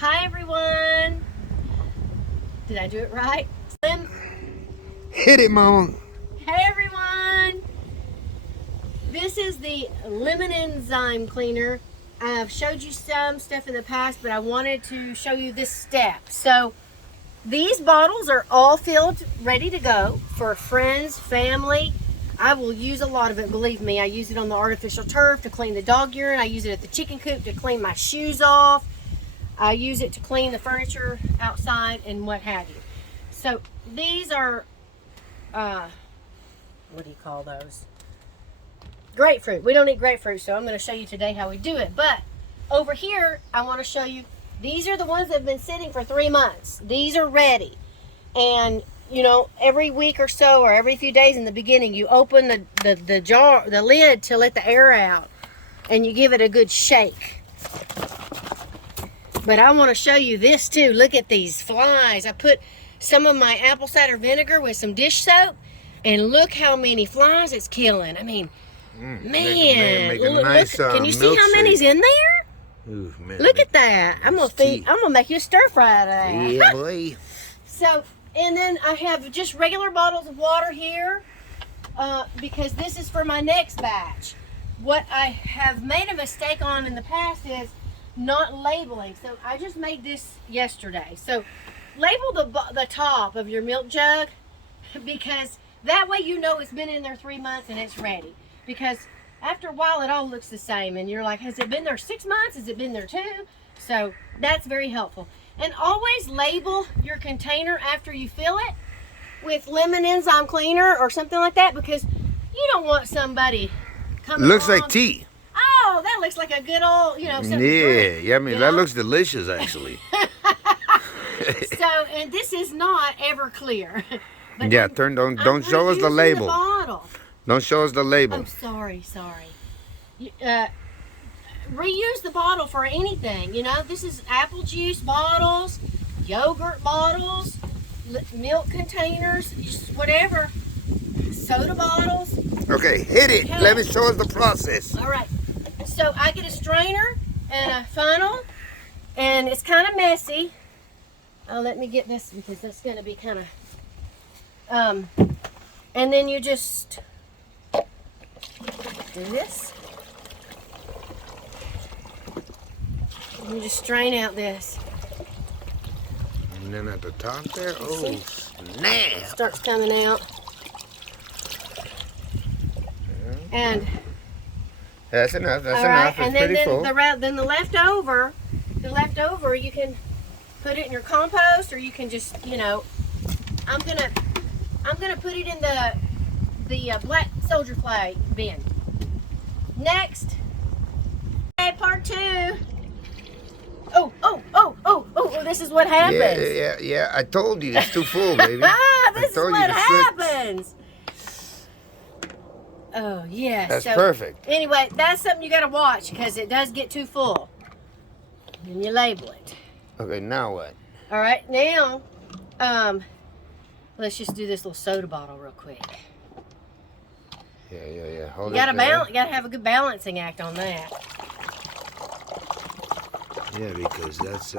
Hi everyone. Did I do it right? Hit it, Mama. Hey everyone. This is the lemon enzyme cleaner. I've showed you some stuff in the past, but I wanted to show you this step. So these bottles are all filled, ready to go for friends, family. I will use a lot of it, believe me. I use it on the artificial turf to clean the dog urine. I use it at the chicken coop to clean my shoes off. I use it to clean the furniture outside and what have you. So these are, what do you call those? Grapefruit. We don't eat grapefruit, so I'm going to show you today how we do it. But over here, I want to show you, these are the ones that have been sitting for 3 months. These are ready. And, you know, every week or so, or every few days in the beginning, you open the jar, the lid to let the air out. And you give it a good shake. But I want to show you this too. Look at these flies. I put some of my apple cider vinegar with some dish soap, and look how many flies it's killing. I mean, man, make a nice, can you see how many's in there? Ooh, man, look at that. I'm gonna make you a stir fry out of that. Yeah, boy. So, and then I have just regular bottles of water here because this is for my next batch. What I have made a mistake on in the past is not labeling. So I just made this yesterday. So label the top of your milk jug, because that way you know it's been in there 3 months and it's ready. Because after a while it all looks the same and you're like, has it been there 6 months? Has it been there 2? So that's very helpful. And always label your container after you fill it with lemon enzyme cleaner or something like that, because you don't want somebody coming Looks along. like tea. Oh, that looks like a good old, something to drink, Yeah, I mean, that looks delicious, actually. So, and this is not ever clear. But Yeah, don't show us the label. The bottle. Don't show us the label. Oh, sorry. Reuse the bottle for anything. This is apple juice bottles, yogurt bottles, milk containers, just whatever, soda bottles. Okay, hit it. Okay. Let me show us the process. All right. So I get a strainer and a funnel, and it's kind of messy. Let me get this because that's going to be kind of, and then you just do this. And you just strain out this. And then at the top there, oh, snap. Starts coming out. And that's enough. That's all right, enough. It's and then pretty full. the leftover, you can put it in your compost, or you can just, I'm gonna put it in the black soldier flag bin. Next, okay, part 2. Oh, this is what happens. Yeah. I told you it's too full, baby. This is what happens. Oh, yeah. That's perfect. Anyway, that's something you got to watch because it does get too full. And you label it. Okay, now what? All right, now, let's just do this little soda bottle real quick. Yeah. Hold You it gotta gotta have a good balancing act on that. Yeah, because that's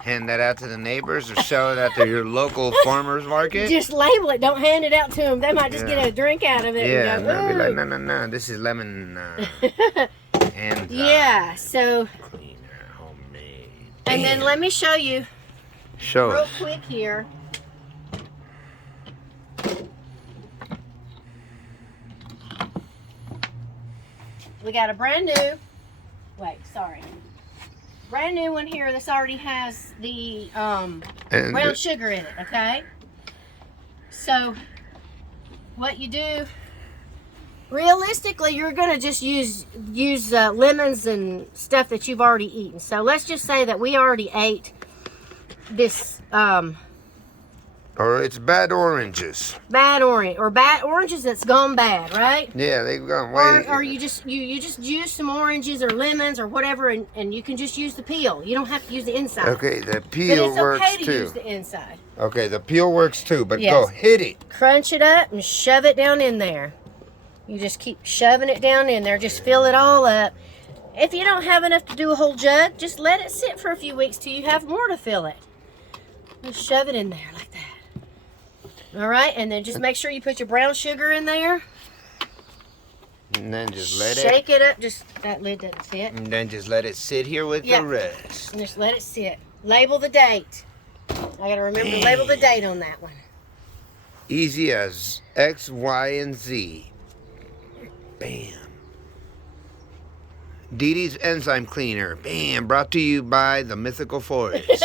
hand that out to the neighbors or sell it at your local farmer's market. Just label it. Don't hand it out to them. They might just get a drink out of it. Yeah, and go, and they'll be like, no, this is lemon and yeah, so cleaner, homemade. And then let me show you real real quick here. We got a brand new one here. This already has the brown sugar in it, okay? So what you do, realistically, you're gonna just use lemons and stuff that you've already eaten. So let's just say that we already ate this or it's bad oranges. Bad oranges that's gone bad, right? Yeah, they've gone way. Or you just use some oranges or lemons or whatever, and you can just use the peel. You don't have to use the inside. Okay, the peel works but it's okay to too. use the inside. Okay, the peel works too, but Yes. go hit it. Crunch it up and shove it down in there. You just keep shoving it down in there. Just fill it all up. If you don't have enough to do a whole jug, just let it sit for a few weeks till you have more to fill it. Just shove it in there like that. All right, and then just make sure you put your brown sugar in there. And then just let Shake it up. Just that lid doesn't fit. And then just let it sit here with the rest. And just let it sit. Label the date. I gotta remember to label the date on that one. Easy as X, Y, and Z. Bam. Dee Dee's Enzyme Cleaner. Bam. Brought to you by the Mythical Forest.